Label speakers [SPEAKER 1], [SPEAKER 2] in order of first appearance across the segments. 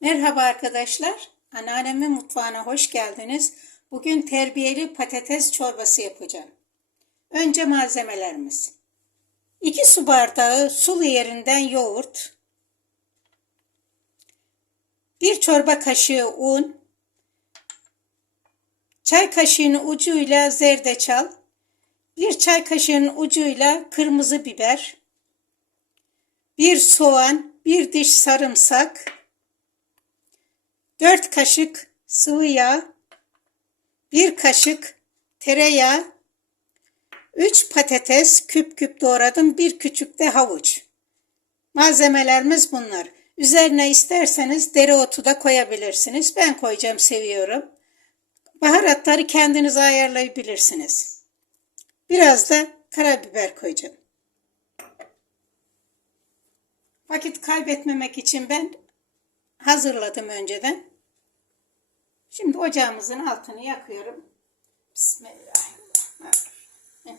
[SPEAKER 1] Merhaba arkadaşlar. Anneannemin mutfağına hoş geldiniz. Bugün terbiyeli patates çorbası yapacağım. Önce malzemelerimiz. 2 su bardağı sulu yerinden yoğurt. 1 çorba kaşığı un. Çay kaşığının ucuyla zerdeçal. 1 çay kaşığının ucuyla kırmızı biber. 1 soğan, 1 diş sarımsak. 4 kaşık sıvı yağ, 1 kaşık tereyağı, 3 patates küp küp doğradım, 1 küçük de havuç. Malzemelerimiz bunlar. Üzerine isterseniz dereotu da koyabilirsiniz. Ben koyacağım, seviyorum. Baharatları kendiniz ayarlayabilirsiniz. Biraz da karabiber koyacağım. Vakit kaybetmemek için ben hazırladım önceden. Şimdi ocağımızın altını yakıyorum. Bismillahirrahmanirrahim.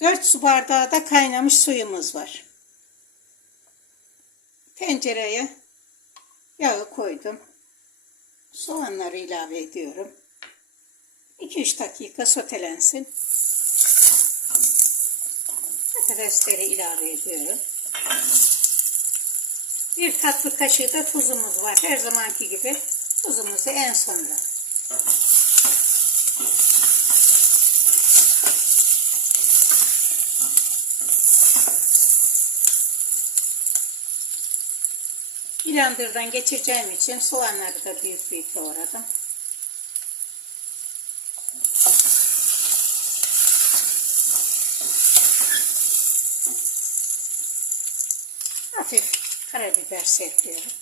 [SPEAKER 1] 4 su bardağı da kaynamış suyumuz var. Tencereye yağı koydum. Soğanları ilave ediyorum. 2-3 dakika sotelensin. Patatesleri ilave ediyorum. Bir tatlı kaşığı da tuzumuz var. Her zamanki gibi tuzumuzu en sonda. Blender'dan geçireceğim için soğanları da büyük büyük doğradım. Hafif karabiber serpiyorum.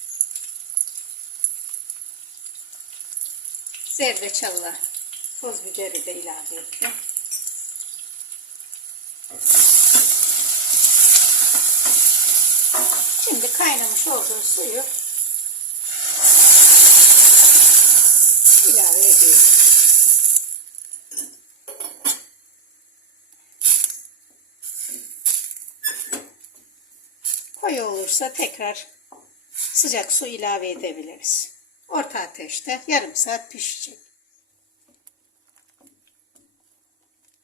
[SPEAKER 1] Zerdeçalla toz biberi de ilave ettim. Şimdi kaynamış olduğu suyu ilave ediyorum. Koyu olursa tekrar sıcak su ilave edebiliriz. Orta ateşte yarım saat pişecek.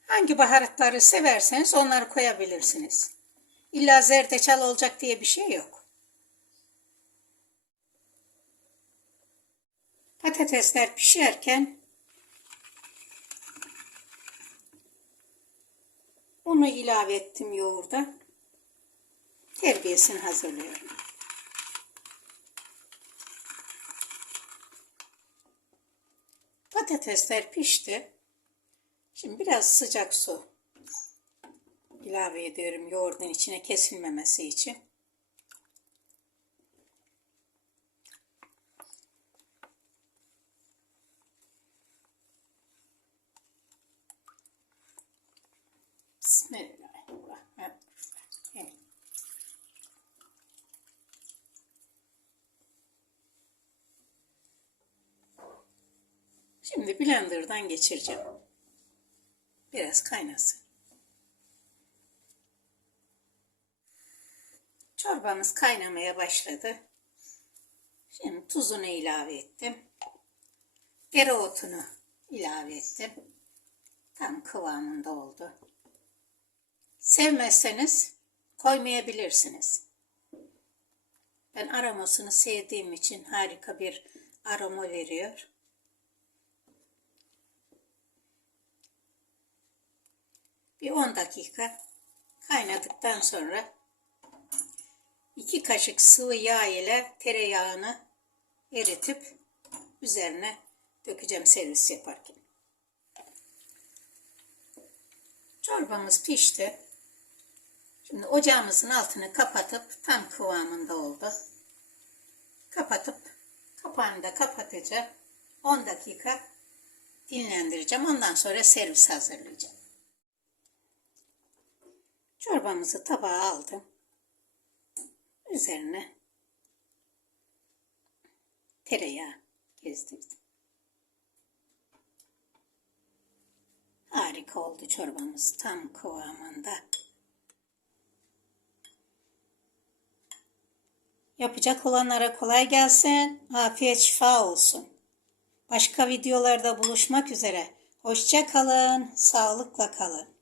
[SPEAKER 1] Hangi baharatları severseniz onları koyabilirsiniz. İlla zerdeçal olacak diye bir şey yok. Patatesler pişerken unu ilave ettim yoğurda. Terbiyesini hazırlıyorum. Patatesler pişti. Şimdi biraz sıcak su ilave ediyorum yoğurdun içine kesilmemesi için. Bismillahirrahmanirrahim. Şimdi blenderdan geçireceğim. Biraz kaynasın. Çorbamız kaynamaya başladı. Şimdi tuzunu ilave ettim. Dereotunu ilave ettim. Tam kıvamında oldu. Sevmezseniz koymayabilirsiniz. Ben aromasını sevdiğim için harika bir aroma veriyor. Bir 10 dakika kaynadıktan sonra 2 kaşık sıvı yağ ile tereyağını eritip üzerine dökeceğim servis yaparken. Çorbamız pişti. Şimdi ocağımızın altını kapatıp tam kıvamında oldu. Kapatıp kapağını da kapatacağım. 10 dakika dinlendireceğim. Ondan sonra servis hazırlayacağım. Çorbamızı tabağa aldım. Üzerine tereyağı gezdirdim. Harika oldu çorbamız tam kıvamında. Yapacak olanlara kolay gelsin, afiyet şifa olsun. Başka videolarda buluşmak üzere. Hoşça kalın, sağlıkla kalın.